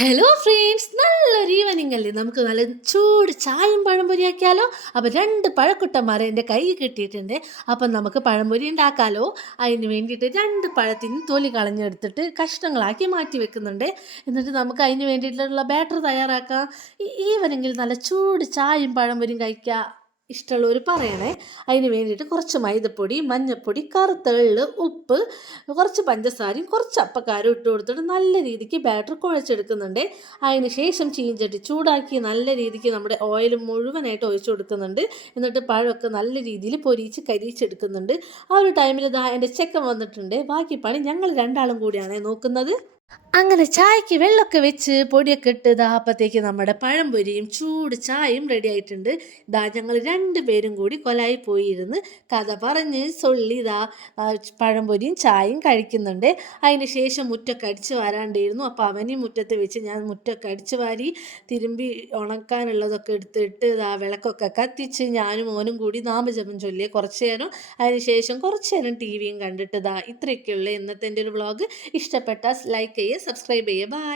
Hello friends നല്ലൊരു evening അല്ലേ? നമുക്ക് നല്ല ചൂട് ചായയും പഴംപൊരി ആക്കിയാലോ? അപ്പോൾ രണ്ട് പഴക്കുട്ടന്മാരെ എന്റെ കൈ കിട്ടിയിട്ടുണ്ട്. അപ്പം നമുക്ക് പഴംപൊരി ഉണ്ടാക്കാലോ. അതിന് വേണ്ടിയിട്ട് രണ്ട് പഴത്തിന് തൊലി കളഞ്ഞെടുത്തിട്ട് കഷ്ണങ്ങളാക്കി മാറ്റി വെക്കുന്നുണ്ട്. എന്നിട്ട് നമുക്ക് അതിന് വേണ്ടിയിട്ടുള്ള ബാറ്റർ തയ്യാറാക്കാം. ഈവനിങ്ങിൽ നല്ല ചൂട് ചായയും പഴംപൊരിയും കഴിക്കുക ഇഷ്ടമുള്ളവർ പറയണേ. അതിന് വേണ്ടിയിട്ട് കുറച്ച് മൈദപ്പൊടി മഞ്ഞൾപ്പൊടി കറുത്ത എള്ള് ഉപ്പ് കുറച്ച് പഞ്ചസാരയും കുറച്ച് അപ്പക്കാരും ഇട്ട് കൊടുത്തിട്ട് നല്ല രീതിക്ക് ബാറ്റർ കുഴച്ചെടുക്കുന്നുണ്ട്. അതിന് ശേഷം ചീഞ്ചട്ടി ചൂടാക്കി നല്ല രീതിക്ക് നമ്മുടെ ഓയിൽ മുഴുവനായിട്ട് ഒഴിച്ചു കൊടുക്കുന്നുണ്ട്. എന്നിട്ട് പഴമൊക്കെ നല്ല രീതിയിൽ പൊരിച്ച് കരിച്ചെടുക്കുന്നുണ്ട് ആ ഒരു ടൈമിൽ ഇതാ എന്റെ ചെക്കൻ വന്നിട്ടുണ്ട്. ബാക്കി പണി ഞങ്ങൾ രണ്ടാളും കൂടിയാണ് നോക്കുന്നത്. അങ്ങനെ ചായക്ക് വെള്ളമൊക്കെ വെച്ച് പൊടിയൊക്കെ ഇട്ട് ഇതാ അപ്പത്തേക്ക് നമ്മുടെ പഴംപൊരിയും ചൂട് ചായയും റെഡി ആയിട്ടുണ്ട്. ഇതാ ഞങ്ങൾ രണ്ടുപേരും കൂടി കൊലായി പോയിരുന്ന് കഥ പറഞ്ഞ് സൊള്ളി ഇതാ പഴംപൊരിയും ചായയും കഴിക്കുന്നുണ്ട്. അതിന് ശേഷം മുറ്റൊക്കെ അടിച്ച് വാരാണ്ടിരുന്നു. അപ്പോൾ അവനീ മുറ്റത്ത് വെച്ച് ഞാൻ മുറ്റൊക്കെ അടിച്ച് വാരി തിരുമ്പി ഉണക്കാനുള്ളതൊക്കെ എടുത്തിട്ട് ഇതാ വിളക്കൊക്കെ കത്തിച്ച് ഞാനും മോനും കൂടി നാമജപം ചൊല്ലിയ കുറച്ച് നേരം. അതിന് ശേഷം കുറച്ച് നേരം ടി വിയും കണ്ടിട്ട് ഇതാ ഇത്രയൊക്കെയുള്ള ഇന്നത്തെ എന്റെ ഒരു വ്ളോഗ് ഇഷ്ടപ്പെട്ട ലൈക്ക് ചെയ്യുക സബ്സ്ക്രൈബ് ചെയ്യുക. ബൈ